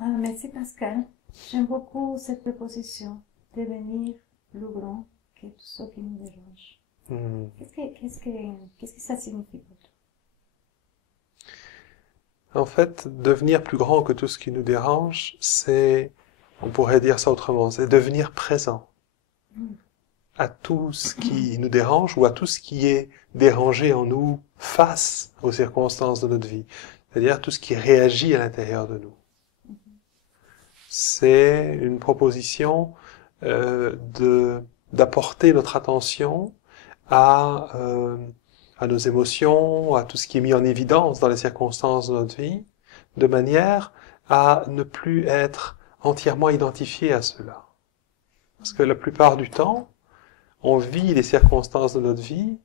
Ah, merci Pascal. J'aime beaucoup cette proposition, devenir plus grand que tout ce qui nous dérange. Qu'est-ce que ça signifie pour toi? En fait, devenir plus grand que tout ce qui nous dérange, c'est, on pourrait dire ça autrement, c'est devenir présent à tout ce qui nous dérange ou à tout ce qui est dérangé en nous face aux circonstances de notre vie. C'est-à-dire tout ce qui réagit à l'intérieur de nous. C'est une proposition d'apporter notre attention à nos émotions, à tout ce qui est mis en évidence dans les circonstances de notre vie, de manière à ne plus être entièrement identifié à cela. Parce que la plupart du temps, on vit les circonstances de notre vie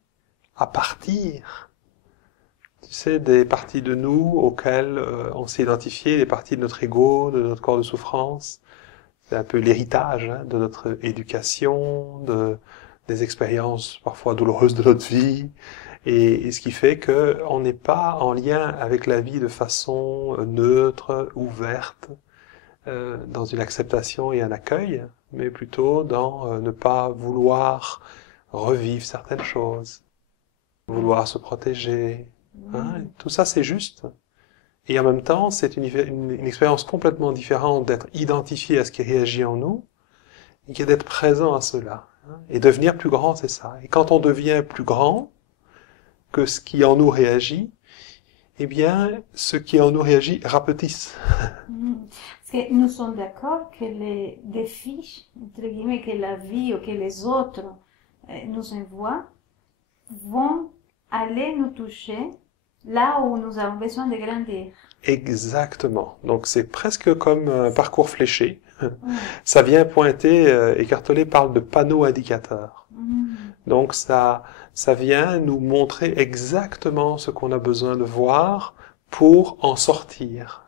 à partir, tu sais, des parties de nous auxquelles on s'est identifié, des parties de notre ego, de notre corps de souffrance. C'est un peu l'héritage de notre éducation, des expériences parfois douloureuses de notre vie, et ce qui fait que on n'est pas en lien avec la vie de façon neutre, ouverte, dans une acceptation et un accueil, mais plutôt dans ne pas vouloir revivre certaines choses, vouloir se protéger. Hein, tout ça c'est juste. Et en même temps, c'est une expérience complètement différente d'être identifié à ce qui réagit en nous, et qui est d'être présent à cela. Et devenir plus grand, c'est ça. Et quand on devient plus grand que ce qui en nous réagit, eh bien, ce qui en nous réagit rapetisse. Parce que nous sommes d'accord que les défis, entre guillemets, que la vie ou que les autres nous envoient, vont aller nous toucher là où nous avons besoin de grandir. Exactement. Donc c'est presque comme un parcours fléché. Ça vient pointer, Eckhart Tolle parle de panneaux indicateurs. Donc ça vient nous montrer exactement ce qu'on a besoin de voir pour en sortir.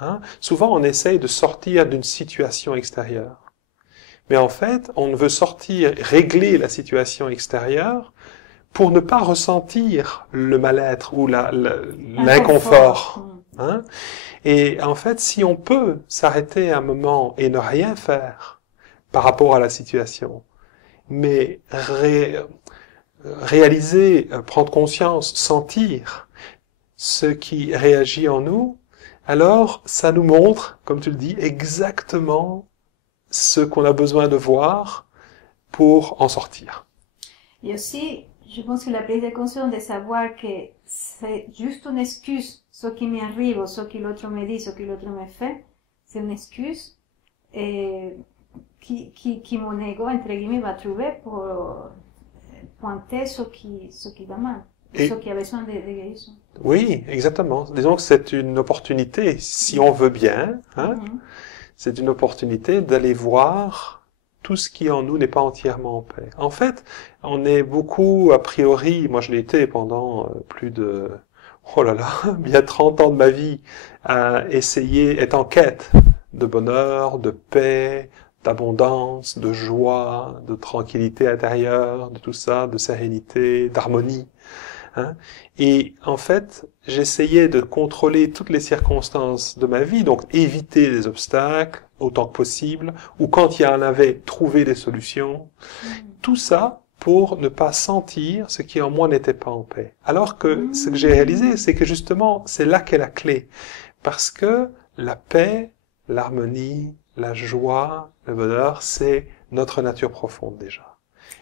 Hein? Souvent on essaye de sortir d'une situation extérieure. Mais en fait, on veut sortir, régler la situation extérieure pour ne pas ressentir le mal-être ou l'inconfort. Hein? Et en fait, si on peut s'arrêter un moment et ne rien faire par rapport à la situation, mais réaliser, prendre conscience, sentir ce qui réagit en nous, alors ça nous montre, comme tu le dis, exactement ce qu'on a besoin de voir pour en sortir. Et aussi, je pense que la prise de conscience de savoir que c'est juste une excuse, ce qui m'arrive, ou ce que l'autre me dit, ce que l'autre me fait, c'est une excuse qui mon ego, entre guillemets, va trouver pour pointer ce qui va mal, ce qui a besoin de guérison. Oui, exactement. Disons que c'est une opportunité, si on veut bien, hein, c'est une opportunité d'aller voir tout ce qui en nous n'est pas entièrement en paix. En fait, on est beaucoup, a priori, moi je l'ai été pendant plus de, bien 30 ans de ma vie, à essayer, être en quête de bonheur, de paix, d'abondance, de joie, de tranquillité intérieure, de tout ça, de sérénité, d'harmonie. Hein? Et en fait, j'essayais de contrôler toutes les circonstances de ma vie, donc éviter les obstacles autant que possible, ou quand il y en avait, trouver des solutions. Tout ça pour ne pas sentir ce qui en moi n'était pas en paix. Alors que ce que j'ai réalisé, c'est que justement, c'est là qu'est la clé. Parce que la paix, l'harmonie, la joie, le bonheur, c'est notre nature profonde déjà.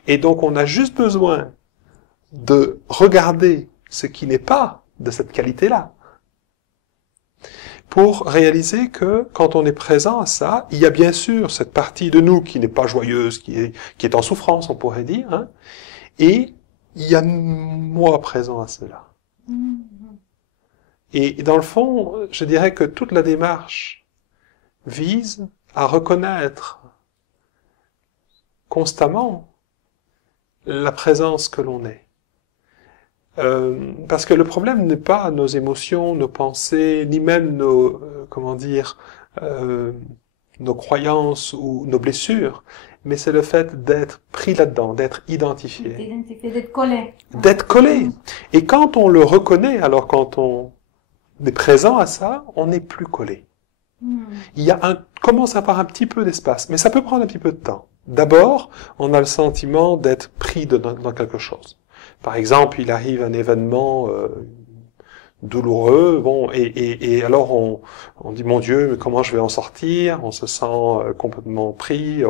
Et donc on a juste besoin de regarder ce qui n'est pas de cette qualité-là, pour réaliser que quand on est présent à ça, il y a bien sûr cette partie de nous qui n'est pas joyeuse, qui est en souffrance, on pourrait dire, hein, et il y a moi présent à cela. Et dans le fond, je dirais que toute la démarche vise à reconnaître constamment la présence que l'on est. Parce que le problème n'est pas nos émotions, nos pensées, ni même nos, nos croyances ou nos blessures, mais c'est le fait d'être pris là-dedans, d'être identifié. D'être collé. D'être collé. Et quand on le reconnaît, alors quand on est présent à ça, on n'est plus collé. Il y a commence à avoir un petit peu d'espace, mais ça peut prendre un petit peu de temps. D'abord, on a le sentiment d'être pris dans quelque chose. Par exemple, il arrive un événement douloureux, bon, et alors on dit mon Dieu, mais comment je vais en sortir? On se sent complètement pris.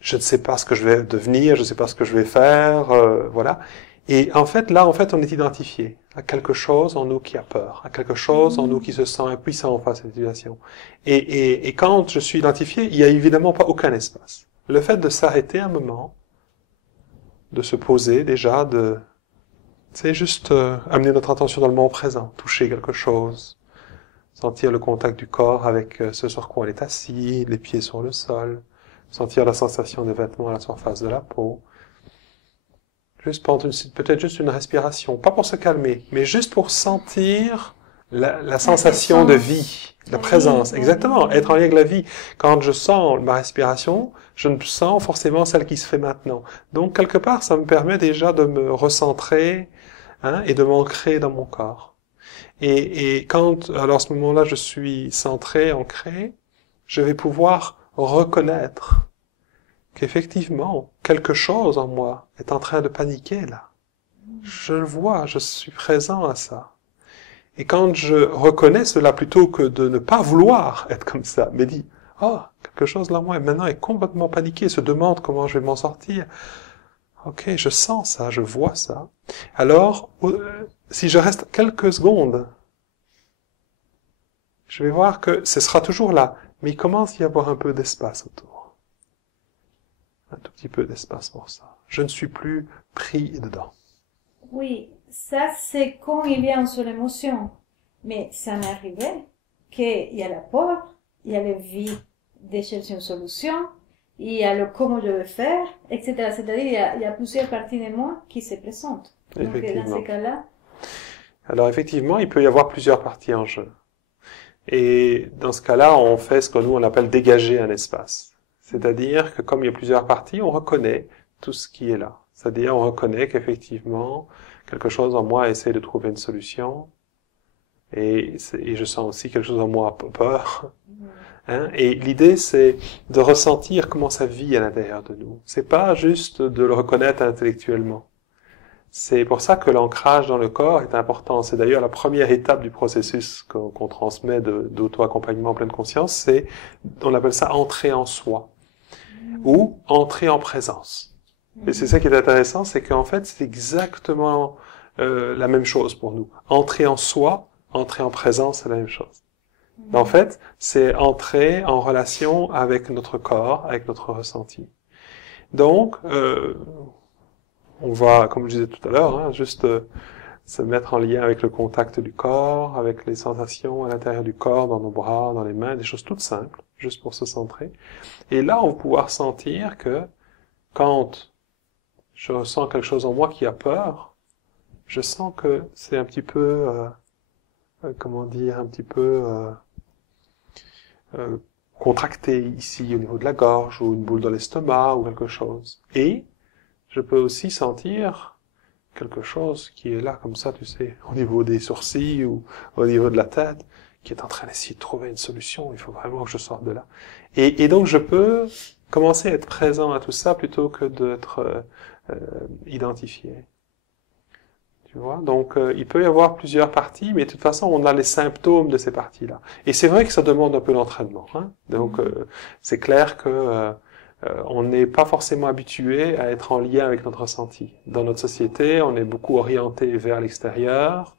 Je ne sais pas ce que je vais devenir, je ne sais pas ce que je vais faire, voilà. Et en fait, là, on est identifié à quelque chose en nous qui a peur, à quelque chose en nous qui se sent impuissant face à cette situation. Et quand je suis identifié, il n'y a évidemment pas aucun espace. Le fait de s'arrêter un moment, de se poser déjà, c'est juste amener notre attention dans le moment présent, toucher quelque chose, sentir le contact du corps avec ce sur quoi on est assis, les pieds sur le sol, sentir la sensation des vêtements à la surface de la peau. Juste peut-être juste une respiration, pas pour se calmer, mais juste pour sentir la sensation de vie, la présence. Exactement, être en lien avec la vie. Quand je sens ma respiration, je ne sens forcément celle qui se fait maintenant. Donc, quelque part, ça me permet déjà de me recentrer et de m'ancrer dans mon corps. Et quand, alors à ce moment-là, je suis centré, ancré, je vais pouvoir reconnaître qu'effectivement, quelque chose en moi est en train de paniquer là. Je le vois, je suis présent à ça. Et quand je reconnais cela, plutôt que de ne pas vouloir être comme ça, mais dit, quelque chose là, moi, maintenant est complètement paniqué, se demande comment je vais m'en sortir. Ok, je sens ça, je vois ça. Alors, si je reste quelques secondes, je vais voir que ce sera toujours là, mais il commence à y avoir un peu d'espace autour. Un tout petit peu d'espace pour ça. Je ne suis plus pris dedans. Oui, ça c'est quand il y a une seule émotion. Mais ça m'est arrivé qu'il y a la peur, il y a l'envie de chercher une solution, il y a le comment je vais faire, etc. C'est-à-dire il y a plusieurs parties de moi qui se présentent. Donc dans ces cas-là... Alors effectivement, il peut y avoir plusieurs parties en jeu. Et dans ce cas-là, on fait ce que nous on appelle dégager un espace. C'est-à-dire que comme il y a plusieurs parties, on reconnaît tout ce qui est là. C'est-à-dire on reconnaît qu'effectivement, quelque chose en moi essaie de trouver une solution. Et je sens aussi quelque chose en moi peur. Et l'idée, c'est de ressentir comment ça vit à l'intérieur de nous. C'est pas juste de le reconnaître intellectuellement. C'est pour ça que l'ancrage dans le corps est important. C'est d'ailleurs la première étape du processus qu'on transmet d'auto-accompagnement en pleine conscience. On appelle ça entrer en soi. Ou entrer en présence. Et c'est ça qui est intéressant, c'est qu'en fait, c'est exactement la même chose pour nous. Entrer en soi, entrer en présence, c'est la même chose. En fait, c'est entrer en relation avec notre corps, avec notre ressenti. Donc, on va, comme je disais tout à l'heure, juste se mettre en lien avec le contact du corps, avec les sensations à l'intérieur du corps, dans nos bras, dans les mains, des choses toutes simples, juste pour se centrer. Et là, on va pouvoir sentir que quand je ressens quelque chose en moi qui a peur, je sens que c'est un petit peu, contracté ici au niveau de la gorge, ou une boule dans l'estomac, ou quelque chose. Et je peux aussi sentir quelque chose qui est là, comme ça, tu sais, au niveau des sourcils, ou au niveau de la tête, qui est en train d'essayer de trouver une solution. Il faut vraiment que je sorte de là. Et donc, je peux commencer à être présent à tout ça, plutôt que d'être identifié. Tu vois? Donc, il peut y avoir plusieurs parties, mais de toute façon, on a les symptômes de ces parties-là. Et c'est vrai que ça demande un peu d'entraînement. Donc, c'est clair que on n'est pas forcément habitué à être en lien avec notre ressenti. Dans notre société, on est beaucoup orienté vers l'extérieur.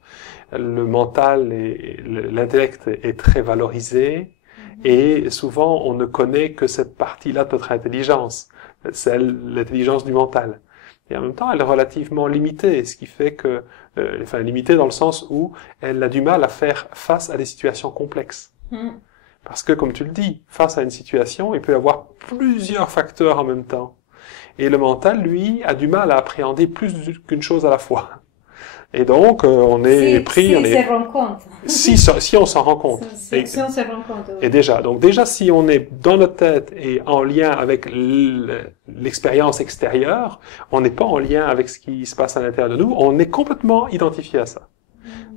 Le mental et l'intellect est très valorisé. Et souvent, on ne connaît que cette partie-là de notre intelligence, l'intelligence du mental. Et en même temps, elle est relativement limitée, ce qui fait que, limitée dans le sens où elle a du mal à faire face à des situations complexes. Parce que, comme tu le dis, face à une situation, il peut y avoir plusieurs facteurs en même temps. Et le mental, lui, a du mal à appréhender plus qu'une chose à la fois. Et donc, on est pris... Si on s'en rend compte. Si on se rend compte. Oui. Et déjà, si on est dans notre tête et en lien avec l'expérience extérieure, on n'est pas en lien avec ce qui se passe à l'intérieur de nous, on est complètement identifié à ça.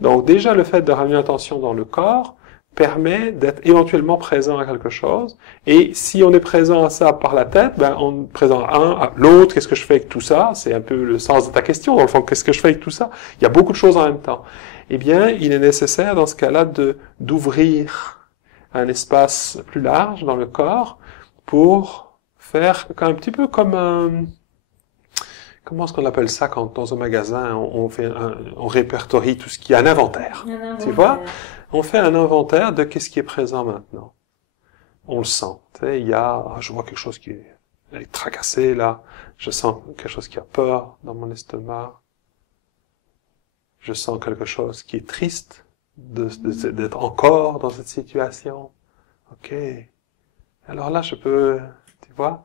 Donc déjà, le fait de ramener l'attention dans le corps permet d'être éventuellement présent à quelque chose. Et si on est présent à ça par la tête, ben on est présent à un, à l'autre. Qu'est-ce que je fais avec tout ça? C'est un peu le sens de ta question, dans le fond. Qu'est-ce que je fais avec tout ça? Il y a beaucoup de choses en même temps. Eh bien, il est nécessaire dans ce cas-là d'ouvrir un espace plus large dans le corps pour faire un petit peu comme un... Comment est-ce qu'on appelle ça quand dans un magasin on répertorie tout ce qui est un inventaire? Tu vois? On fait un inventaire de qu'est-ce qui est présent maintenant. On le sent. Tu sais, je vois quelque chose qui est tracassé là. Je sens quelque chose qui a peur dans mon estomac. Je sens quelque chose qui est triste d'être encore dans cette situation. Ok. Alors là, je peux, tu vois,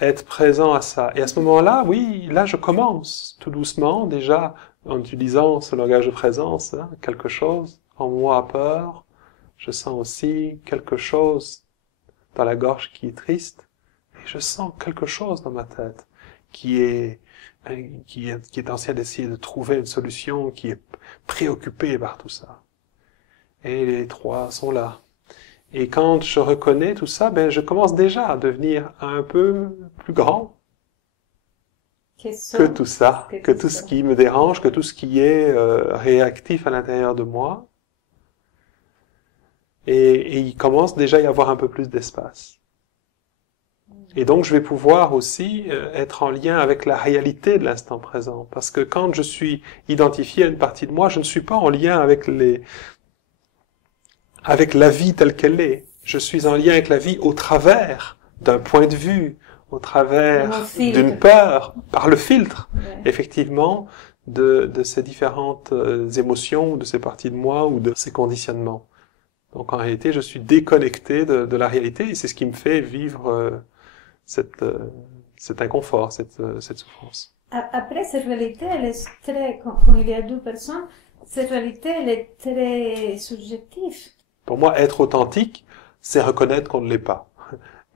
être présent à ça. Et à ce moment-là, oui, là, je commence tout doucement, déjà, en utilisant ce langage de présence, hein, quelque chose en moi a peur. Je sens aussi quelque chose dans la gorge qui est triste. Et je sens quelque chose dans ma tête qui est en train d'essayer de trouver une solution, qui est préoccupé par tout ça. Et les trois sont là. Et quand je reconnais tout ça, ben, je commence déjà à devenir un peu plus grand que tout ça, que tout ce qui me dérange, que tout ce qui est réactif à l'intérieur de moi. Et il commence déjà à y avoir un peu plus d'espace. Et donc je vais pouvoir aussi être en lien avec la réalité de l'instant présent. Parce que quand je suis identifié à une partie de moi, je ne suis pas en lien avec la vie telle qu'elle est. Je suis en lien avec la vie au travers d'un point de vue, au travers d'une peur, par le filtre, effectivement, de ces différentes émotions, ou de ces parties de moi, ou de ces conditionnements. Donc en réalité, je suis déconnecté de la réalité, et c'est ce qui me fait vivre cet inconfort, cette souffrance. Après, cette réalité, elle est très, quand il y a deux personnes, cette réalité, elle est très subjective. Pour moi, être authentique, c'est reconnaître qu'on ne l'est pas.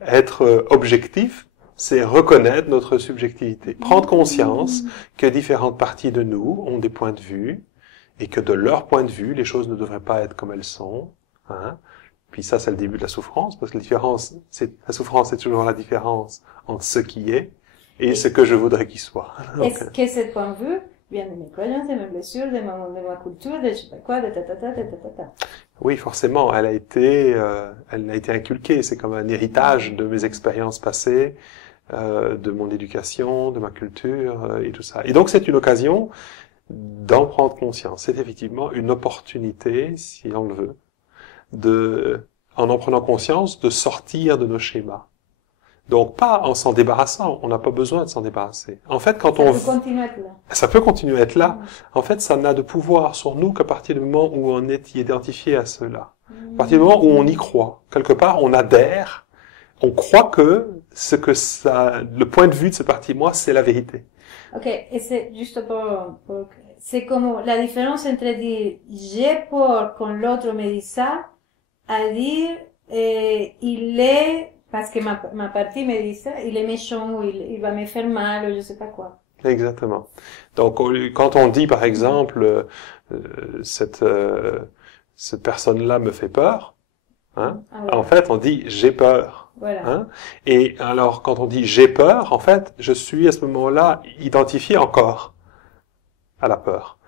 Être objectif, c'est reconnaître notre subjectivité. Prendre conscience que différentes parties de nous ont des points de vue, et que de leur point de vue, les choses ne devraient pas être comme elles sont. Hein. Puis ça, c'est le début de la souffrance, parce que la souffrance, c'est toujours la différence entre ce qui est et ce que je voudrais qu'il soit. Est-ce que ce point de vue vient de mes croyances, de mes blessures, de ma culture, de je sais pas quoi, de ta. Oui, forcément, elle a été inculquée. C'est comme un héritage de mes expériences passées, de mon éducation, de ma culture et tout ça. Et donc, c'est une occasion d'en prendre conscience. C'est effectivement une opportunité, si on le veut, en prenant conscience, de sortir de nos schémas. Donc, pas en s'en débarrassant. On n'a pas besoin de s'en débarrasser. En fait, quand ça peut continuer à être là. Ça peut continuer à être là. En fait, ça n'a de pouvoir sur nous qu'à partir du moment où on est identifié à cela. À partir du moment où on y croit. Quelque part, on adhère. On croit que le point de vue de cette partie de moi, c'est la vérité. Ok, et c'est juste c'est comme la différence entre dire j'ai peur quand l'autre me dit ça, à dire il est, parce que ma partie me dit ça, il est méchant ou il va me faire mal ou je sais pas quoi. Exactement. Donc quand on dit par exemple cette personne-là me fait peur, hein, en fait on dit j'ai peur. Voilà. Hein, et alors quand on dit j'ai peur, en fait je suis à ce moment-là identifié encore à la peur.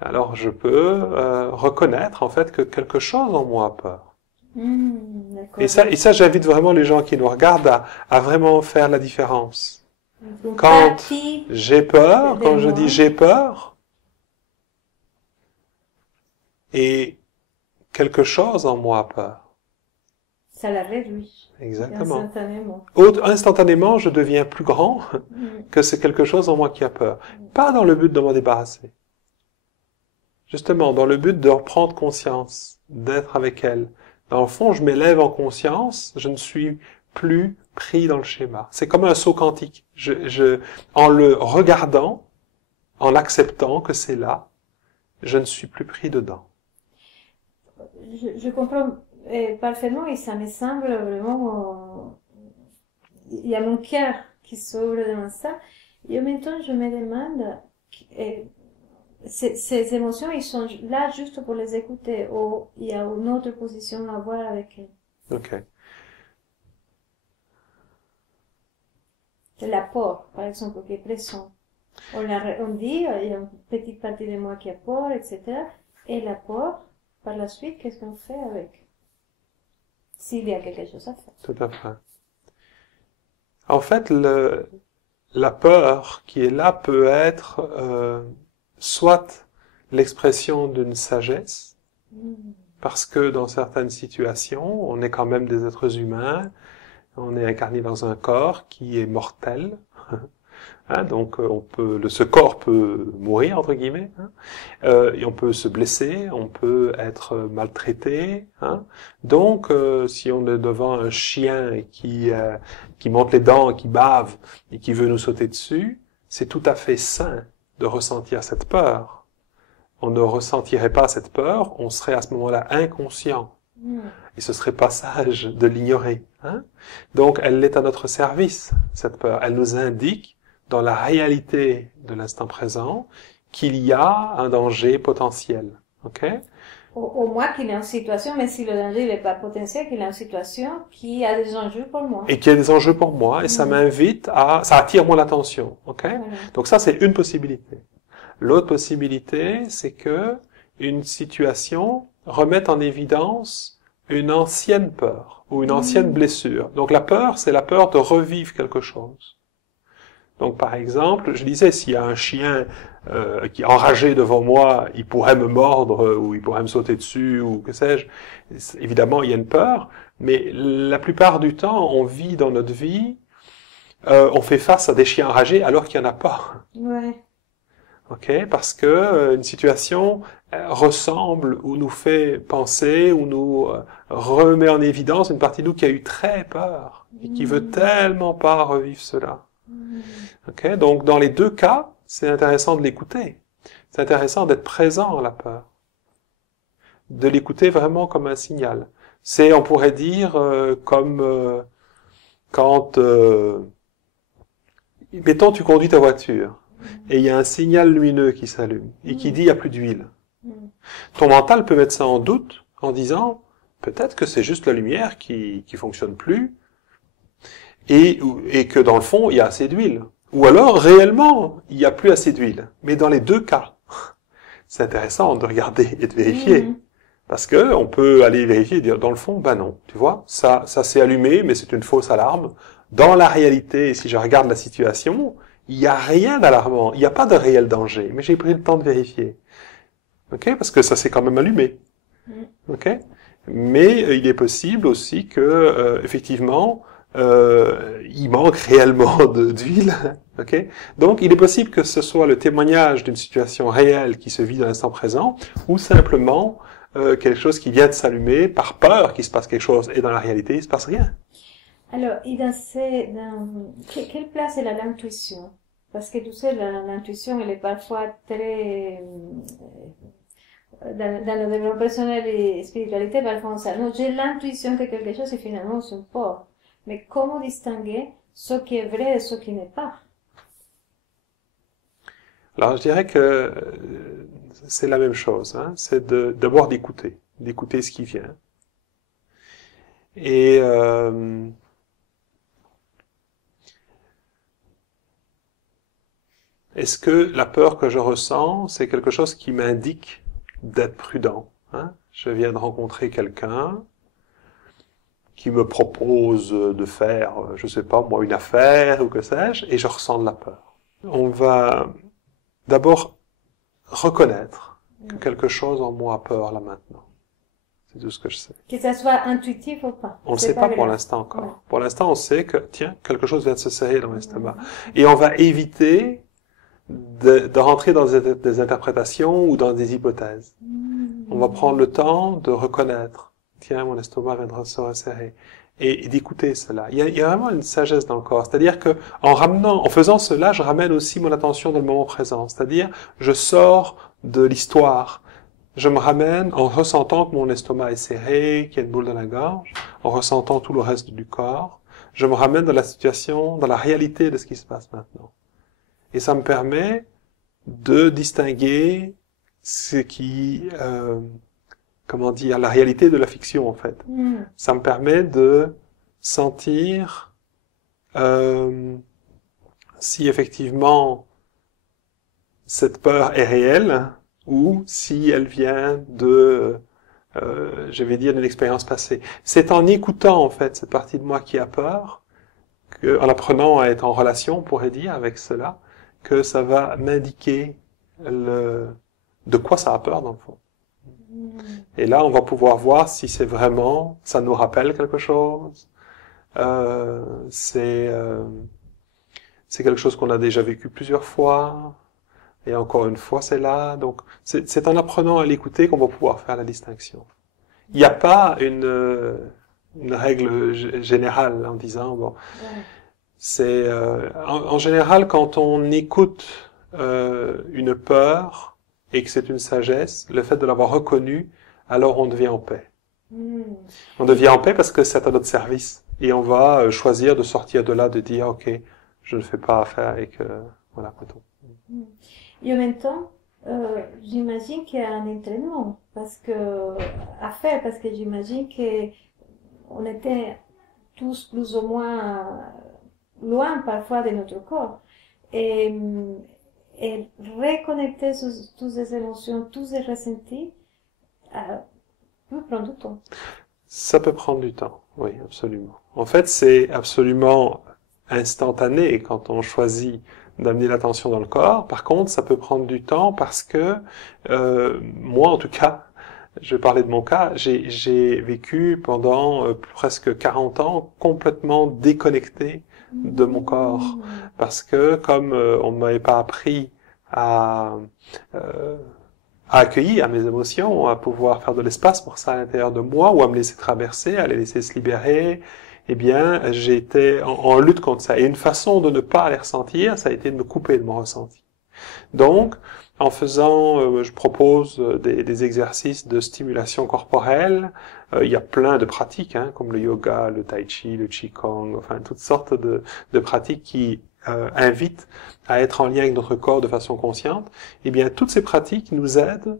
Alors je peux reconnaître en fait que quelque chose en moi a peur. Et ça j'invite vraiment les gens qui nous regardent à vraiment faire la différence. Quand j'ai peur, quand je dis j'ai peur, et quelque chose en moi a peur. Ça la réduit. Exactement. Instantanément. Instantanément, je deviens plus grand que c'est quelque chose en moi qui a peur. Pas dans le but de m'en débarrasser. Justement, dans le but de reprendre conscience, d'être avec elle. Dans le fond, je m'élève en conscience, je ne suis plus pris dans le schéma. C'est comme un saut quantique. En le regardant, en acceptant que c'est là, je ne suis plus pris dedans. Je comprends parfaitement et ça me semble vraiment... il y a mon cœur qui s'ouvre devant ça. Et en même temps, je me demande ces émotions, ils sont là juste pour les écouter, ou il y a une autre position à voir avec elles. Ok. C'est la peur, par exemple, qui est présent. On dit, il y a une petite partie de moi qui a peur, etc. Et la peur, par la suite, qu'est-ce qu'on fait avec? S'il y a quelque chose à faire. Tout à fait. En fait, la peur qui est là peut être soit l'expression d'une sagesse, parce que dans certaines situations, on est quand même des êtres humains, on est incarné dans un corps qui est mortel, hein, donc ce corps peut mourir entre guillemets, hein, et on peut se blesser, on peut être maltraité, hein. Donc si on est devant un chien qui monte les dents, qui bave et qui veut nous sauter dessus, c'est tout à fait sain de ressentir cette peur. On ne ressentirait pas cette peur, on serait à ce moment-là inconscient. Et ce serait pas sage de l'ignorer, hein. Donc elle est à notre service, cette peur. Elle nous indique dans la réalité de l'instant présent qu'il y a un danger potentiel. Ok? Au moins qu'il est en situation, mais si le danger n'est pas potentiel, qu'il est en situation qui a des enjeux pour moi. Et qu'il y a des enjeux pour moi, et ça m'invite ça attire mon attention. Ok? Donc ça, c'est une possibilité. L'autre possibilité, c'est que une situation remette en évidence une ancienne peur ou une ancienne blessure. Donc la peur, c'est la peur de revivre quelque chose. Donc par exemple, je disais, s'il y a un chien qui est enragé devant moi, il pourrait me mordre ou il pourrait me sauter dessus ou que sais-je. Évidemment, il y a une peur, mais la plupart du temps, on vit dans notre vie, on fait face à des chiens enragés alors qu'il n'y en a pas. Ouais. Ok, parce que une situation ressemble ou nous fait penser ou nous remet en évidence une partie de nous qui a eu très peur et qui veut tellement pas revivre cela. Ok, donc dans les deux cas, c'est intéressant de l'écouter. C'est intéressant d'être présent à la peur, de l'écouter vraiment comme un signal. C'est, on pourrait dire, comme quand, mettons, tu conduis ta voiture. Et il y a un signal lumineux qui s'allume et qui dit il n'y a plus d'huile. Ton mental peut mettre ça en doute en disant peut-être que c'est juste la lumière qui fonctionne plus et que dans le fond il y a assez d'huile. Ou alors réellement il n'y a plus assez d'huile. Mais dans les deux cas, c'est intéressant de regarder et de vérifier. Parce que on peut aller vérifier et dire dans le fond, ben non, tu vois, ça s'est allumé, mais c'est une fausse alarme. Dans la réalité, si je regarde la situation, il n'y a rien d'alarmant, il n'y a pas de réel danger, mais j'ai pris le temps de vérifier. Ok, parce que ça s'est quand même allumé. Ok, mais il est possible aussi que effectivement il manque réellement d'huile. Ok, donc il est possible que ce soit le témoignage d'une situation réelle qui se vit dans l'instant présent, ou simplement quelque chose qui vient de s'allumer par peur qu'il se passe quelque chose, et dans la réalité il se passe rien. Alors, et quelle place elle a l'intuition? Parce que tu sais, l'intuition, elle est parfois très, dans le développement personnel et spiritualité, parfois on sait, non, j'ai l'intuition que quelque chose est finalement c'est une peur. Mais comment distinguer ce qui est vrai et ce qui n'est pas? Alors, je dirais que c'est la même chose, hein. C'est d'abord d'écouter ce qui vient. Et est-ce que la peur que je ressens, c'est quelque chose qui m'indique d'être prudent, hein? Je viens de rencontrer quelqu'un qui me propose de faire, je sais pas moi, une affaire ou que sais-je, et je ressens de la peur. On va d'abord reconnaître que quelque chose en moi a peur là maintenant. C'est tout ce que je sais. Que ça soit intuitif ou pas. On ne sait pas pour l'instant encore. Ouais. Pour l'instant, on sait que, tiens, quelque chose vient de se serrer dans l'estomac. Et on va éviter de rentrer dans des interprétations ou dans des hypothèses. On va prendre le temps de reconnaître. Tiens, mon estomac viendra de se resserrer. Et d'écouter cela. Il y a vraiment une sagesse dans le corps. C'est-à-dire que, en faisant cela, je ramène aussi mon attention dans le moment présent. C'est-à-dire, je sors de l'histoire. Je me ramène en ressentant que mon estomac est serré, qu'il y a une boule dans la gorge, en ressentant tout le reste du corps. Je me ramène dans la situation, dans la réalité de ce qui se passe maintenant. Et ça me permet de distinguer ce qui, comment dire, la réalité de la fiction, en fait. Ça me permet de sentir si effectivement cette peur est réelle ou si elle vient de, je vais dire, d'une expérience passée. C'est en écoutant, en fait, cette partie de moi qui a peur, en apprenant à être en relation, on pourrait dire, avec cela, que ça va m'indiquer de quoi ça a peur, dans le fond. Et là, on va pouvoir voir si c'est vraiment, ça nous rappelle quelque chose, c'est quelque chose qu'on a déjà vécu plusieurs fois, et encore une fois, c'est là. Donc, c'est en apprenant à l'écouter qu'on va pouvoir faire la distinction. Il n'y a pas une règle générale en disant, bon, c'est en général, quand on écoute une peur et que c'est une sagesse, le fait de l'avoir reconnue, alors on devient en paix. On devient en paix parce que c'est à notre service. Et on va choisir de sortir de là, de dire, ok, je ne fais pas affaire avec, voilà, mettons. Et en même temps, j'imagine qu'il y a un entraînement à faire, parce que j'imagine qu'on était tous plus ou moins loin parfois de notre corps. Et reconnecter toutes ces émotions, tous ces ressentis, peut prendre du temps. Ça peut prendre du temps, oui, absolument. En fait, c'est absolument instantané quand on choisit d'amener l'attention dans le corps. Par contre, ça peut prendre du temps parce que, moi en tout cas, je vais parler de mon cas, j'ai vécu pendant presque 40 ans complètement déconnecté de mon corps. Parce que comme on ne m'avait pas appris à accueillir mes émotions, à pouvoir faire de l'espace pour ça à l'intérieur de moi, ou à me laisser traverser, à les laisser se libérer, eh bien, j'étais en lutte contre ça. Et une façon de ne pas les ressentir, ça a été de me couper de mon ressenti. Donc, en faisant, je propose des exercices de stimulation corporelle. Il y a plein de pratiques, hein, comme le yoga, le tai chi, le qigong, enfin toutes sortes de pratiques qui invitent à être en lien avec notre corps de façon consciente. Eh bien, toutes ces pratiques nous aident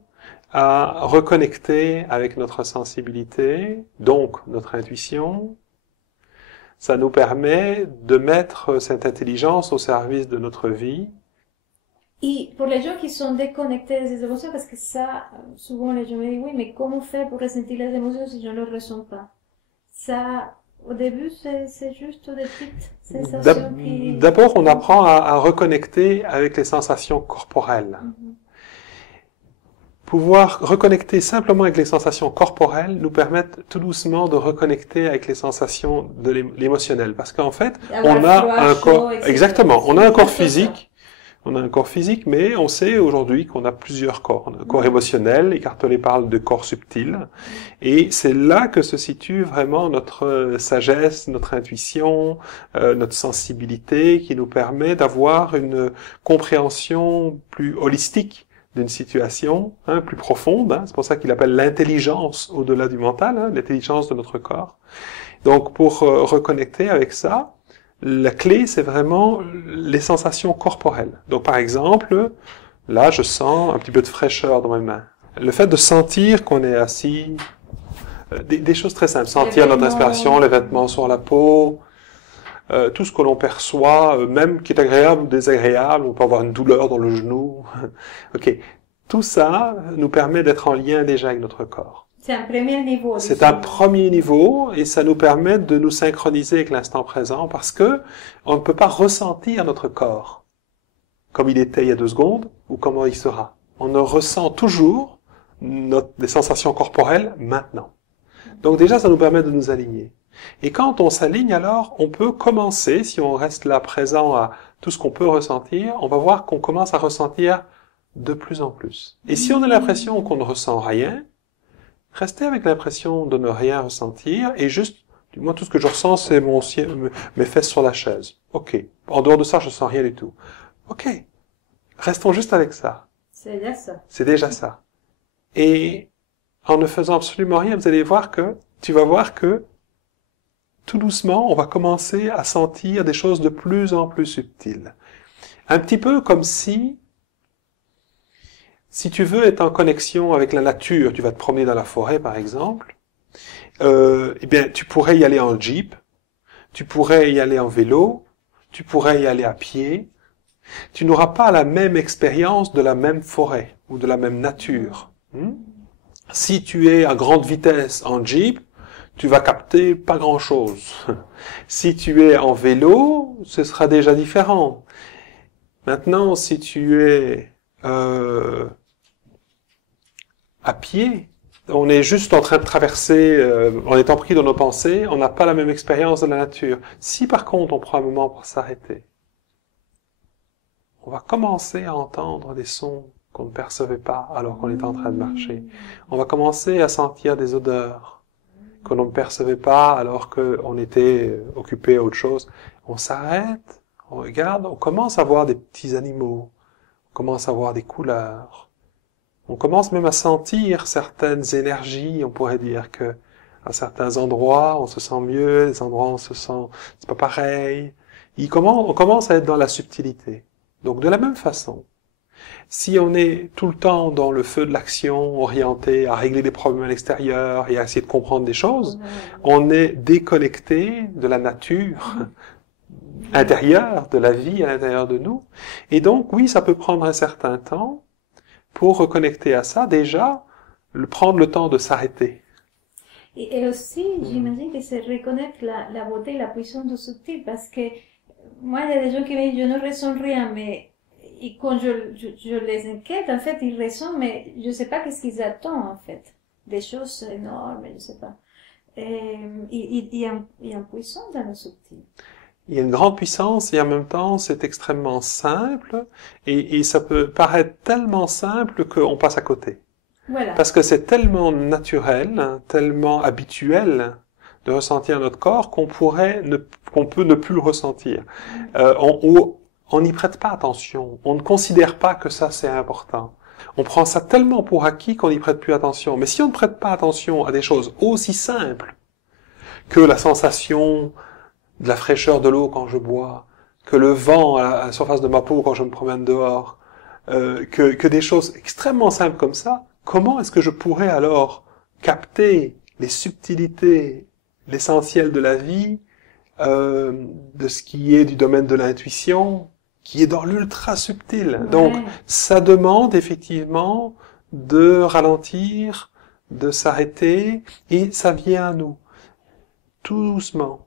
à reconnecter avec notre sensibilité, donc notre intuition. Ça nous permet de mettre cette intelligence au service de notre vie. Et pour les gens qui sont déconnectés des émotions, parce que ça, souvent les gens me disent, oui, mais comment faire pour ressentir les émotions si je ne les ressens pas? Ça, au début, c'est juste des petites sensations qui... D'abord, on apprend à reconnecter avec les sensations corporelles. Pouvoir reconnecter simplement avec les sensations corporelles nous permettent tout doucement de reconnecter avec les sensations de l'émotionnel. Parce qu'en fait, on a un corps... Exactement, on a un corps physique. On a un corps physique, mais on sait aujourd'hui qu'on a plusieurs corps. On a un corps émotionnel, Eckhart Tolle parle de corps subtil, et c'est là que se situe vraiment notre sagesse, notre intuition, notre sensibilité, qui nous permet d'avoir une compréhension plus holistique d'une situation, hein, plus profonde. Hein, c'est pour ça qu'il appelle l'intelligence au-delà du mental, hein, l'intelligence de notre corps. Donc pour reconnecter avec ça, la clé, c'est vraiment les sensations corporelles. Donc, par exemple, là, je sens un petit peu de fraîcheur dans mes mains. Le fait de sentir qu'on est assis, des choses très simples. Sentir notre respiration, les vêtements sur la peau, tout ce que l'on perçoit, même qui est agréable ou désagréable. On peut avoir une douleur dans le genou. Ok. Tout ça nous permet d'être en lien déjà avec notre corps. C'est un premier niveau. C'est un premier niveau et ça nous permet de nous synchroniser avec l'instant présent parce que on ne peut pas ressentir notre corps comme il était il y a 2 secondes ou comment il sera. On ne ressent toujours des sensations corporelles maintenant. Donc déjà, ça nous permet de nous aligner. Et quand on s'aligne, alors, on peut commencer, si on reste là présent à tout ce qu'on peut ressentir, on va voir qu'on commence à ressentir de plus en plus. Et si on a l'impression qu'on ne ressent rien, restez avec l'impression de ne rien ressentir et juste, moi tout ce que je ressens c'est mes fesses sur la chaise. Ok. En dehors de ça, je sens rien du tout. Ok. Restons juste avec ça. C'est déjà ça. C'est déjà ça. Et en ne faisant absolument rien, tu vas voir que tout doucement, on va commencer à sentir des choses de plus en plus subtiles. Un petit peu comme si Si tu veux être en connexion avec la nature, tu vas te promener dans la forêt par exemple, eh bien tu pourrais y aller en jeep, tu pourrais y aller en vélo, tu pourrais y aller à pied. Tu n'auras pas la même expérience de la même forêt ou de la même nature. Si tu es à grande vitesse en jeep, tu vas capter pas grand-chose. Si tu es en vélo, ce sera déjà différent. Maintenant, si tu es à pied, on est juste en train de traverser, en étant pris dans nos pensées, on n'a pas la même expérience de la nature. Si par contre on prend un moment pour s'arrêter, on va commencer à entendre des sons qu'on ne percevait pas alors qu'on était en train de marcher. On va commencer à sentir des odeurs qu'on ne percevait pas alors qu'on était occupé à autre chose. On s'arrête, on regarde, on commence à voir des petits animaux, on commence à voir des couleurs. On commence même à sentir certaines énergies, on pourrait dire que à certains endroits on se sent mieux, des endroits on se sent, c'est pas pareil. On commence à être dans la subtilité. Donc de la même façon, si on est tout le temps dans le feu de l'action, orienté à régler des problèmes à l'extérieur et à essayer de comprendre des choses, on est déconnecté de la nature intérieure, de la vie à l'intérieur de nous. Et donc oui, ça peut prendre un certain temps pour reconnecter à ça, déjà, prendre le temps de s'arrêter. Et aussi, j'imagine que c'est reconnaître la beauté et la puissance du subtil, parce que moi, il y a des gens qui me disent, je ne ressens rien, mais et quand je les inquiète, en fait, ils ressentent, mais je ne sais pas qu'est-ce qu'ils attendent, en fait. Des choses énormes, je ne sais pas. Il y a une puissance dans le subtil. Il y a une grande puissance et en même temps c'est extrêmement simple et ça peut paraître tellement simple qu'on passe à côté. Voilà. Parce que c'est tellement naturel, tellement habituel de ressentir notre corps qu'on peut ne plus le ressentir. On n'y prête pas attention, on ne considère pas que ça c'est important. On prend ça tellement pour acquis qu'on n'y prête plus attention. Mais si on ne prête pas attention à des choses aussi simples que la sensation de la fraîcheur de l'eau quand je bois, que le vent à la surface de ma peau quand je me promène dehors, que des choses extrêmement simples comme ça, comment est-ce que je pourrais alors capter les subtilités, l'essentiel de la vie, de ce qui est du domaine de l'intuition, qui est dans l'ultra subtil. Ouais. Donc, ça demande effectivement de ralentir, de s'arrêter, et ça vient à nous, tout doucement.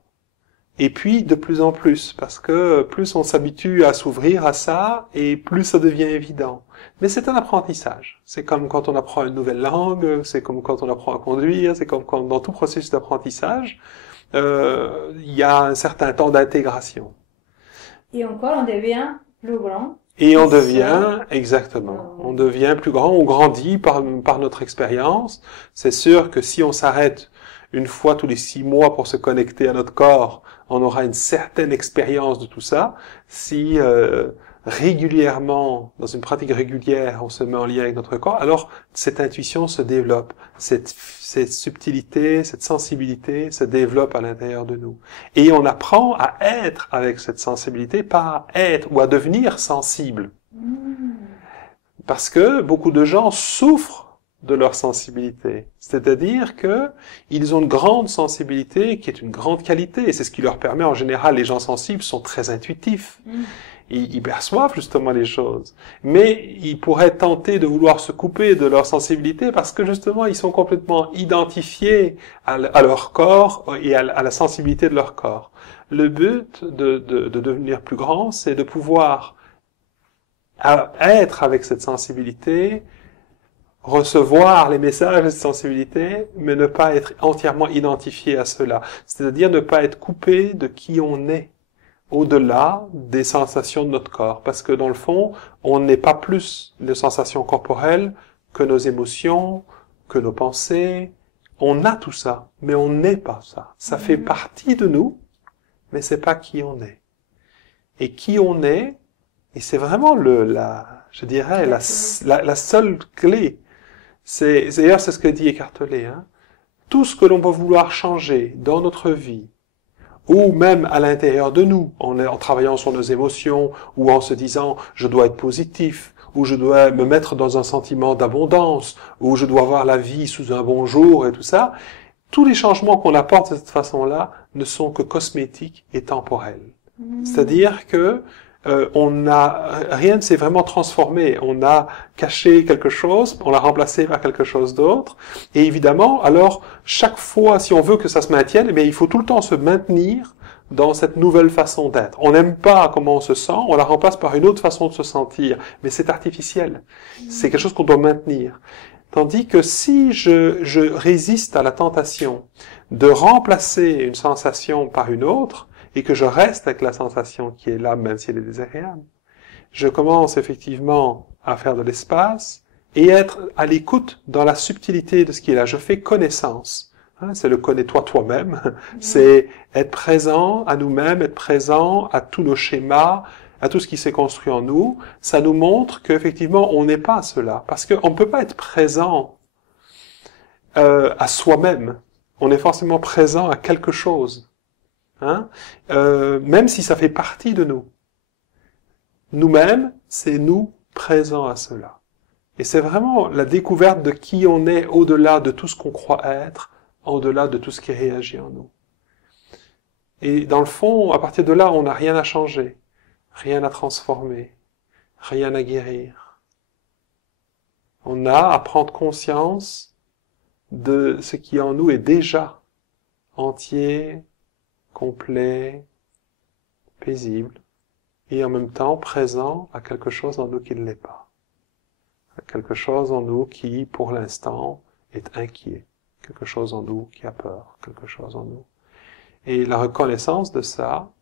Et puis, de plus en plus, parce que plus on s'habitue à s'ouvrir à ça, et plus ça devient évident. Mais c'est un apprentissage. C'est comme quand on apprend une nouvelle langue, c'est comme quand on apprend à conduire, c'est comme quand dans tout processus d'apprentissage, il y a un certain temps d'intégration. Et encore, on devient plus grand. Et on devient, exactement, on devient plus grand, on grandit par notre expérience. C'est sûr que si on s'arrête une fois tous les 6 mois pour se connecter à notre corps, on aura une certaine expérience de tout ça. Si régulièrement, dans une pratique régulière, on se met en lien avec notre corps, alors cette intuition se développe, cette subtilité, cette sensibilité se développe à l'intérieur de nous. Et on apprend à être avec cette sensibilité, pas à être ou à devenir sensible. Parce que beaucoup de gens souffrent de leur sensibilité. C'est-à-dire que ils ont une grande sensibilité qui est une grande qualité. Et c'est ce qui leur permet, en général, les gens sensibles sont très intuitifs. Ils perçoivent justement les choses. Mais ils pourraient tenter de vouloir se couper de leur sensibilité parce que justement ils sont complètement identifiés à leur corps et à la sensibilité de leur corps. Le but de devenir plus grand, c'est de pouvoir être avec cette sensibilité, recevoir les messages de cette sensibilité, mais ne pas être entièrement identifié à cela. C'est-à-dire ne pas être coupé de qui on est, au-delà des sensations de notre corps. Parce que dans le fond, on n'est pas plus de sensations corporelles que nos émotions, que nos pensées. On a tout ça, mais on n'est pas ça. Ça fait partie de nous, mais c'est pas qui on est. Et qui on est, et c'est vraiment la seule clé. D'ailleurs, c'est ce que dit Eckhart Tolle, hein. Tout ce que l'on va vouloir changer dans notre vie, ou même à l'intérieur de nous, en travaillant sur nos émotions, ou en se disant « je dois être positif », où je dois me mettre dans un sentiment d'abondance, où je dois voir la vie sous un bon jour et tout ça, tous les changements qu'on apporte de cette façon-là ne sont que cosmétiques et temporels. C'est-à-dire que rien ne s'est vraiment transformé. On a caché quelque chose, on l'a remplacé par quelque chose d'autre. Et évidemment, alors, chaque fois, si on veut que ça se maintienne, il faut tout le temps se maintenir dans cette nouvelle façon d'être. On n'aime pas comment on se sent, on la remplace par une autre façon de se sentir. Mais c'est artificiel. C'est quelque chose qu'on doit maintenir. Tandis que si je résiste à la tentation de remplacer une sensation par une autre, et que je reste avec la sensation qui est là, même si elle est désagréable, je commence effectivement à faire de l'espace et être à l'écoute dans la subtilité de ce qui est là. Je fais connaissance. C'est le connais-toi toi-même. C'est être présent à nous-mêmes, être présent à tous nos schémas, à tout ce qui s'est construit en nous. Ça nous montre qu'effectivement, on n'est pas cela. Parce qu'on ne peut pas être présent à soi-même. On est forcément présent à quelque chose. Même si ça fait partie de nous. Nous-mêmes, c'est nous présents à cela. Et c'est vraiment la découverte de qui on est au-delà de tout ce qu'on croit être, au-delà de tout ce qui réagit en nous. Et dans le fond, à partir de là, on n'a rien à changer, rien à transformer, rien à guérir. On a à prendre conscience de ce qui en nous est déjà entier, complet, paisible, et en même temps présent à quelque chose en nous qui ne l'est pas. À quelque chose en nous qui, pour l'instant, est inquiet. Quelque chose en nous qui a peur. Quelque chose en nous. Et la reconnaissance de ça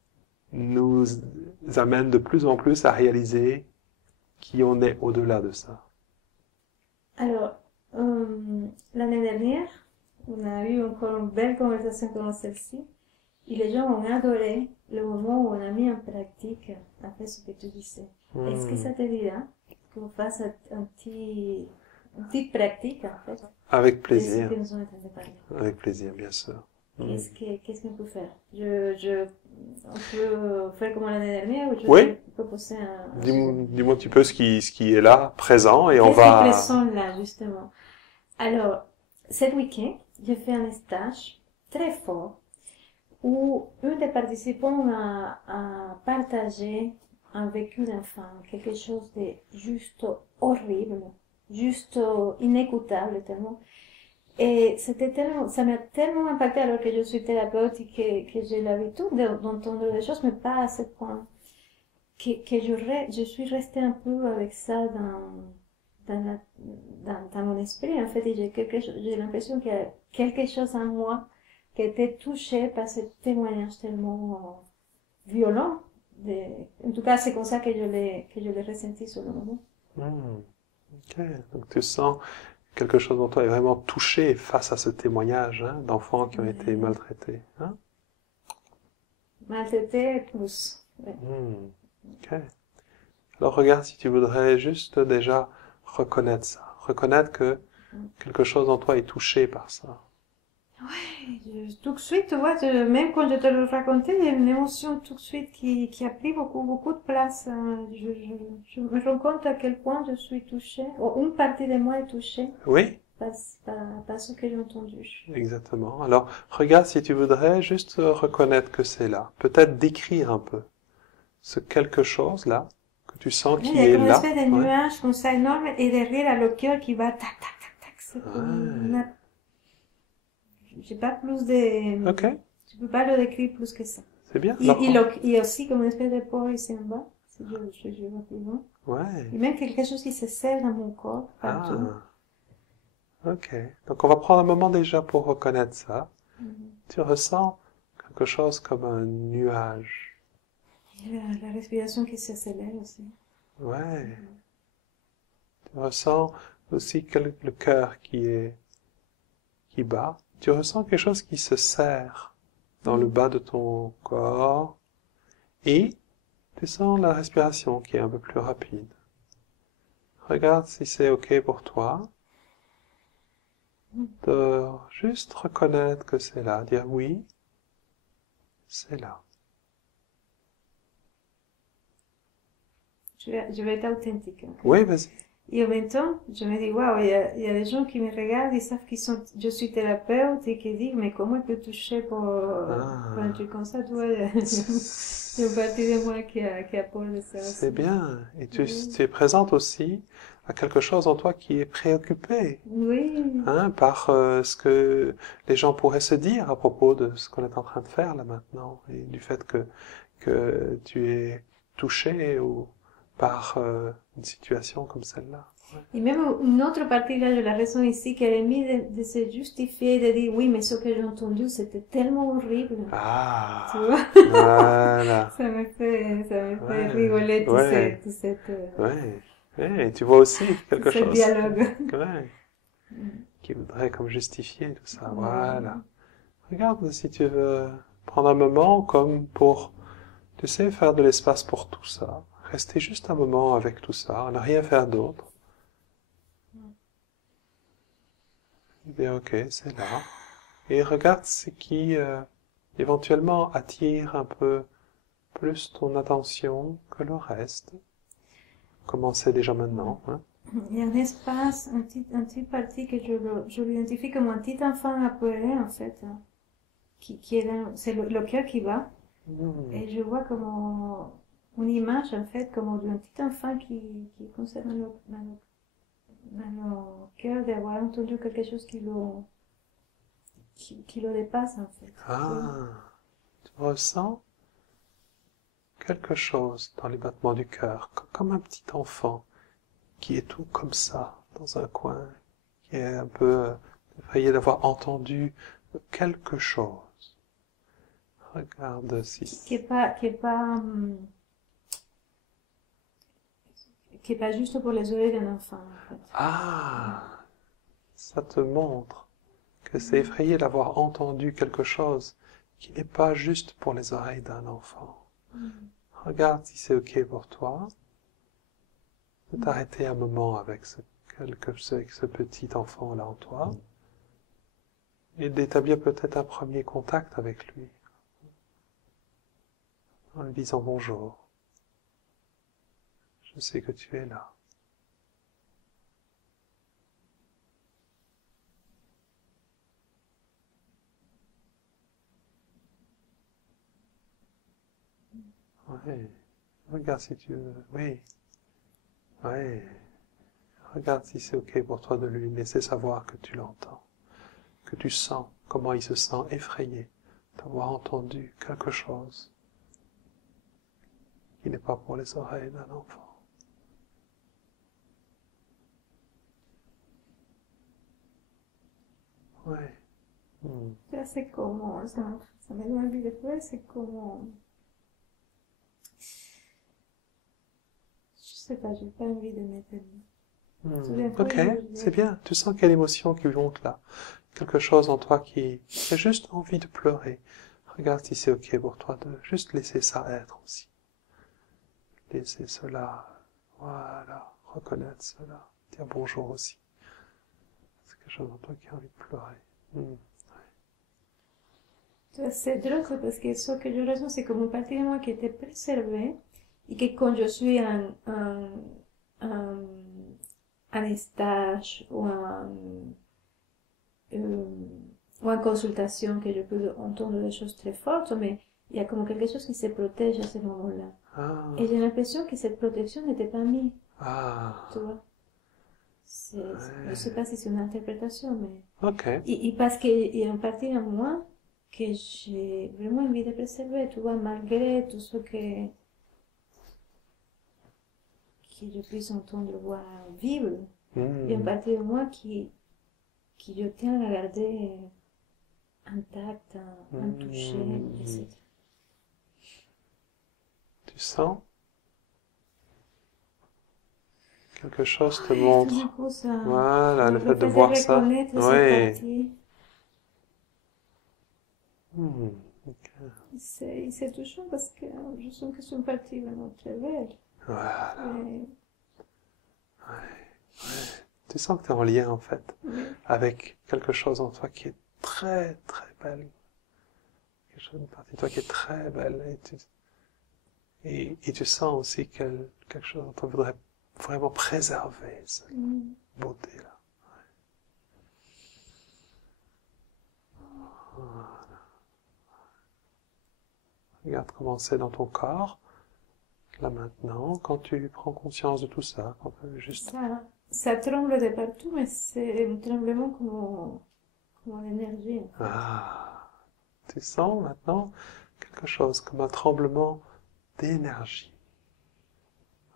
nous amène de plus en plus à réaliser qui on est au-delà de ça. Alors, l'année dernière, on a eu encore une belle conversation comme celle-ci. Et les gens ont adoré le moment où on a mis en pratique, en fait, ce que tu disais. Est-ce que ça te dirait qu'on fasse une petite pratique, en fait? Avec plaisir. De ce que nous sommes en train de parler. Avec plaisir, bien sûr. Qu'est-ce qu'on peut faire? On peut faire comme l'année dernière ou Oui. proposer un... Dis-moi un petit peu ce qui est là, présent, et on va... Qu'est-ce qui présente là, justement? Alors, cet week-end, j'ai fait un stage très fort où un des participants a partagé un vécu d'enfant, quelque chose de juste horrible, juste inécoutable tellement. Et ça m'a tellement impacté alors que je suis thérapeute et que j'ai l'habitude d'entendre des choses, mais pas à ce point. Que je suis restée un peu avec ça dans mon esprit, en fait, et j'ai l'impression qu'il y a quelque chose en moi qui a été touché par ce témoignage tellement violent. En tout cas, c'est comme ça que je l'ai ressenti sur le moment. Ok, donc tu sens quelque chose dans toi est vraiment touché face à ce témoignage d'enfants qui ont été maltraités. Maltraités plus. Ouais. Ok. Alors regarde si tu voudrais juste déjà reconnaître ça. Reconnaître que quelque chose en toi est touché par ça. Ouais, tout de suite, tu vois, même quand je te le racontais, il y a une émotion tout de suite qui a pris beaucoup de place. Je me rends compte à quel point je suis touchée, ou une partie de moi est touchée Oui, par ce que j'ai entendu. exactement. Alors regarde si tu voudrais juste reconnaître que c'est là. Peut-être décrire un peu ce quelque chose là que tu sens qui Il y a est comme une là. espèce de nuage comme ça énorme et derrière le cœur qui va tac tac tac tac. C'est comme j'ai pas plus de... Ok, Je peux pas le décrire plus que ça. c'est bien. Il y a aussi comme une espèce de peur ici en bas, si je vais plus loin. Ouais. Et même quelque chose qui se serre dans mon corps, partout. Ok. Donc on va prendre un moment déjà pour reconnaître ça. Tu ressens quelque chose comme un nuage. Et la respiration qui s'accélère aussi. Ouais. Tu ressens aussi le cœur qui bat. Tu ressens quelque chose qui se serre dans le bas de ton corps. Et tu sens la respiration qui est un peu plus rapide. Regarde si c'est ok pour toi. De juste reconnaître que c'est là. Dire oui, c'est là. je vais être authentique. Ok? Oui, vas-y. Et en même temps, je me dis, waouh, il y a des gens qui me regardent, ils savent je suis thérapeute et qui disent, mais comment elle peut toucher pour un truc comme ça, tu vois? Il y a une partie de moi qui a peur de ça C'est aussi. bien. Et Oui. tu es présente aussi à quelque chose en toi qui est préoccupé, Oui. hein, par ce que les gens pourraient se dire à propos de ce qu'on est en train de faire là maintenant et du fait que tu es touché ou par une situation comme celle-là. Ouais. Et même une autre partie là de la raison ici qu'elle a mis de se justifier, de dire oui, mais ce que j'ai entendu, c'était tellement horrible. Tu Ah, vois? voilà. Ça me fait Ouais, rigoler ouais, tout cette, ouais. Ouais, et tu vois aussi tout quelque ce chose dialogue. ouais, qui voudrait comme justifier tout ça. Oui. Voilà. Regarde si tu veux prendre un moment comme pour, tu sais, faire de l'espace pour tout ça. Rester juste un moment avec tout ça, ne rien faire d'autre. Et bien, ok, c'est là. Et regarde ce qui éventuellement attire un peu plus ton attention que le reste. Commencez déjà maintenant, hein. Il y a un espace, un petit parti que je l'identifie comme un petit enfant apeuré, en fait, hein, qui est là, c'est le cœur qui bat. Hmm. Et je vois comme une image, en fait, comme d'un petit enfant qui est comme ça dans le cœur d'avoir entendu quelque chose qui le dépasse, en fait. Tu vois? Ah, tu ressens quelque chose dans les battements du cœur, comme un petit enfant qui est tout comme ça, dans un coin, qui est un peu effrayé d'avoir entendu quelque chose. Regarde si... Qui est pas juste pour les oreilles d'un enfant, en fait. Ah, ça te montre que c'est effrayé d'avoir entendu quelque chose qui n'est pas juste pour les oreilles d'un enfant. Regarde si c'est ok pour toi de t'arrêter un moment avec avec ce petit enfant-là en toi et d'établir peut-être un premier contact avec lui en lui disant bonjour. Je sais que tu es là. Ouais. Regarde si tu veux. Oui. Ouais. Regarde si c'est ok pour toi de lui laisser savoir que tu l'entends, que tu sens comment il se sent effrayé d'avoir entendu quelque chose qui n'est pas pour les oreilles d'un enfant. Ouais. Hmm. Ça, c'est comment, ça me donne envie de pleurer, c'est comment, je sais pas, j'ai pas envie de mettre tout d'un coup, Ok, c'est bien. Tu sens qu'il y a l'émotion qui monte là. Quelque chose en toi qui a juste envie de pleurer. Regarde si c'est ok pour toi de juste laisser ça être aussi. Laisser cela, voilà, reconnaître cela, dire bonjour aussi. C'est quelque chose en toi qui a envie de pleurer. Hmm. c'est drôle, c'est parce que ce que je ressens, c'est comme une partie de moi qui était préservée et que quand je suis en, en stage euh, ou en consultation, que je peux entendre des choses très fortes, mais il y a comme quelque chose qui se protège à ce moment-là. Ah, Et j'ai l'impression que cette protection n'était pas mise, ah, tu vois. Je sais ouais. pas si c'est une interprétation, mais... Ok. Et parce qu'il y a une partie de moi que j'ai vraiment envie de préserver, tu vois, malgré tout ce que je puisse entendre, voir, vivre. Il y a une Hmm. partie de moi qui je tiens à la garder intacte, intouchée, Hmm. etc. Tu sens quelque chose te Et tout d'un montre. coup, Voilà, le le fait de fait de voir ça. reconnaître cette Oui. partie, Hmm. Ok. c'est touchant parce que je sens que c'est une partie vraiment très belle. Voilà. Et- Tu sens que tu es en lien en fait oui. avec quelque chose en toi qui est très très belle. Quelque chose, une partie de toi qui est très belle. Et tu sens aussi quelque chose dont tu voudrais vraiment préserver cette beauté-là. Voilà. Regarde comment c'est dans ton corps, là maintenant, quand tu prends conscience de tout ça, quand tu juste... Ça tremble de partout, mais c'est un tremblement comme l'énergie. En fait. Ah, tu sens maintenant quelque chose comme un tremblement d'énergie.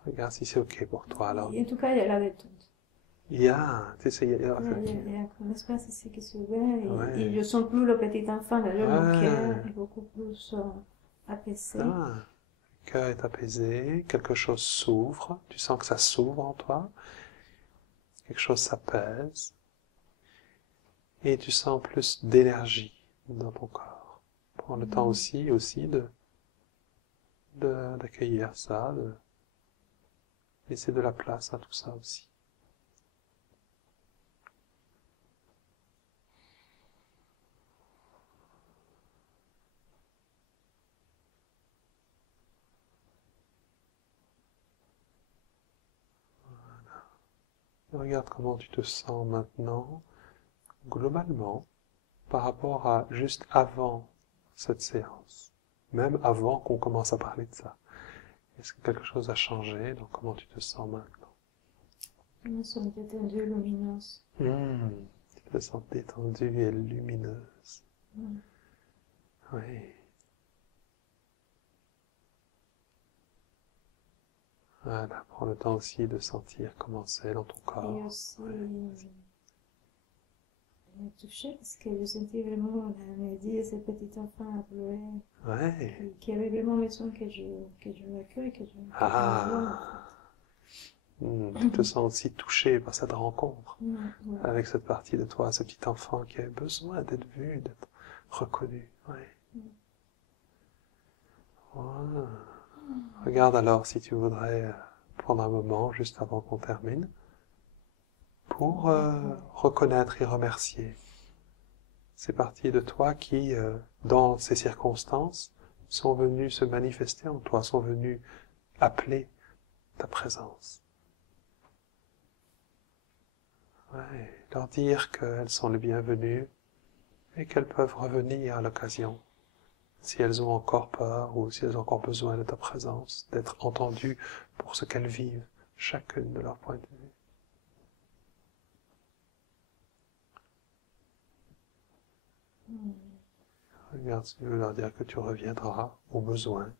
Regarde si c'est OK pour toi alors. En tout cas, il y a la détente. Il y a, tu sais, Il y a un espace ici qui s'ouvre ouais. et je sens plus le petit enfant. D'ailleurs, mon Ouais. cœur est beaucoup plus apaisé. Ah, le cœur est apaisé, quelque chose s'ouvre, tu sens que ça s'ouvre en toi, quelque chose s'apaise, et tu sens plus d'énergie dans ton corps. Prends le temps aussi d'accueillir ça, de laisser de la place à tout ça aussi. Regarde comment tu te sens maintenant, globalement, par rapport à juste avant cette séance, même avant qu'on commence à parler de ça. Est-ce que quelque chose a changé dans comment tu te sens maintenant? Je me sens détendue, lumineuse. Tu te sens détendue et lumineuse. Oui. Voilà, prends le temps aussi de sentir comment c'est dans ton corps. Et aussi, il m'a touchée parce que je sentais vraiment l'énergie de ce petit enfant à pleurer. Ouais. Qui avait vraiment besoin que je l'accueille, que je me vois. Tu te sens aussi touché par cette rencontre Ouais. avec cette partie de toi, ce petit enfant qui avait besoin d'être vu, d'être reconnu. Ouais. Voilà. Regarde alors si tu voudrais prendre un moment juste avant qu'on termine pour reconnaître et remercier ces parties de toi qui, dans ces circonstances, sont venues se manifester en toi, sont venues appeler ta présence. Ouais, leur dire qu'elles sont les bienvenues et qu'elles peuvent revenir à l'occasion, si elles ont encore peur ou si elles ont encore besoin de ta présence, d'être entendues pour ce qu'elles vivent, chacune de leur point de vue. Regarde, si tu veux leur dire que tu reviendras au besoin.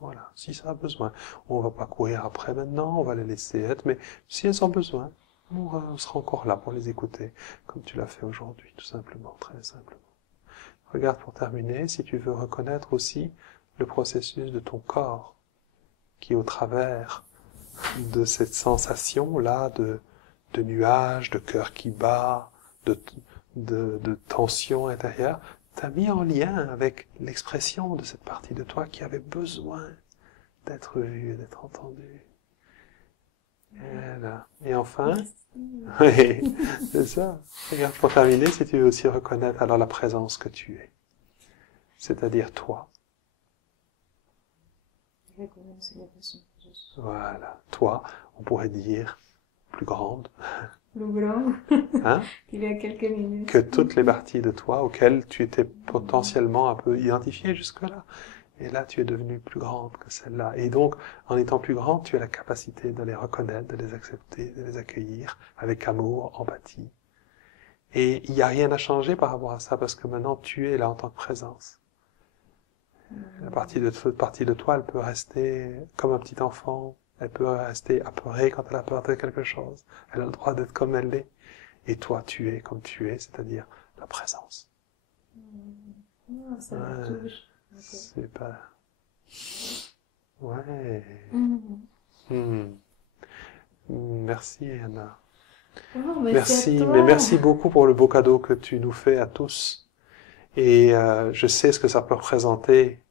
Voilà, si ça a besoin. On va pas courir après maintenant, on va les laisser être, mais si elles ont besoin, on sera encore là pour les écouter, comme tu l'as fait aujourd'hui, tout simplement, très simplement. Regarde pour terminer, si tu veux reconnaître aussi le processus de ton corps, qui au travers de cette sensation-là de nuage, de cœur qui bat, de tension intérieure, t'a mis en lien avec l'expression de cette partie de toi qui avait besoin d'être vue, d'être entendue. Voilà. Et enfin, oui, c'est ça. Regarde, pour terminer, si tu veux aussi reconnaître alors la présence que tu es, c'est-à-dire toi. Voilà, toi, on pourrait dire plus grande. Plus grande. Hein? Il y a quelques minutes. Que toutes les parties de toi auxquelles tu étais potentiellement un peu identifié jusque-là. Et là, tu es devenue plus grande que celle-là. Et donc, en étant plus grande, tu as la capacité de les reconnaître, de les accepter, de les accueillir avec amour, empathie. Et il n'y a rien à changer par rapport à ça, parce que maintenant, tu es là en tant que présence. La partie de toi, elle peut rester comme un petit enfant, elle peut rester apeurée quand elle a peur de quelque chose. Elle a le droit d'être comme elle est. Et toi, tu es comme tu es, c'est-à-dire la présence. Ça me touche. C'est pas... Ouais. Merci, Anna. Oh, merci, mais merci beaucoup pour le beau cadeau que tu nous fais à tous. Et je sais ce que ça peut représenter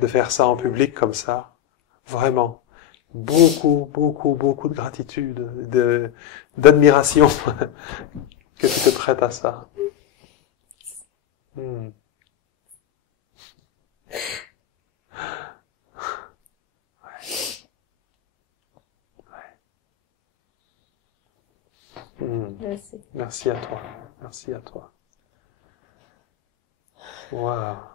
de faire ça en public comme ça. Vraiment. Beaucoup, beaucoup, beaucoup de gratitude, d'admiration que tu te prêtes à ça. Merci. Merci à toi. Merci à toi. Wow.